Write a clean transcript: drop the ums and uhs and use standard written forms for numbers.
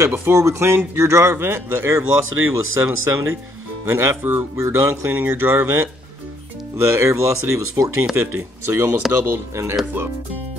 Okay, before we cleaned your dryer vent, the air velocity was 770. Then after we were done cleaning your dryer vent, the air velocity was 1450. So you almost doubled in airflow.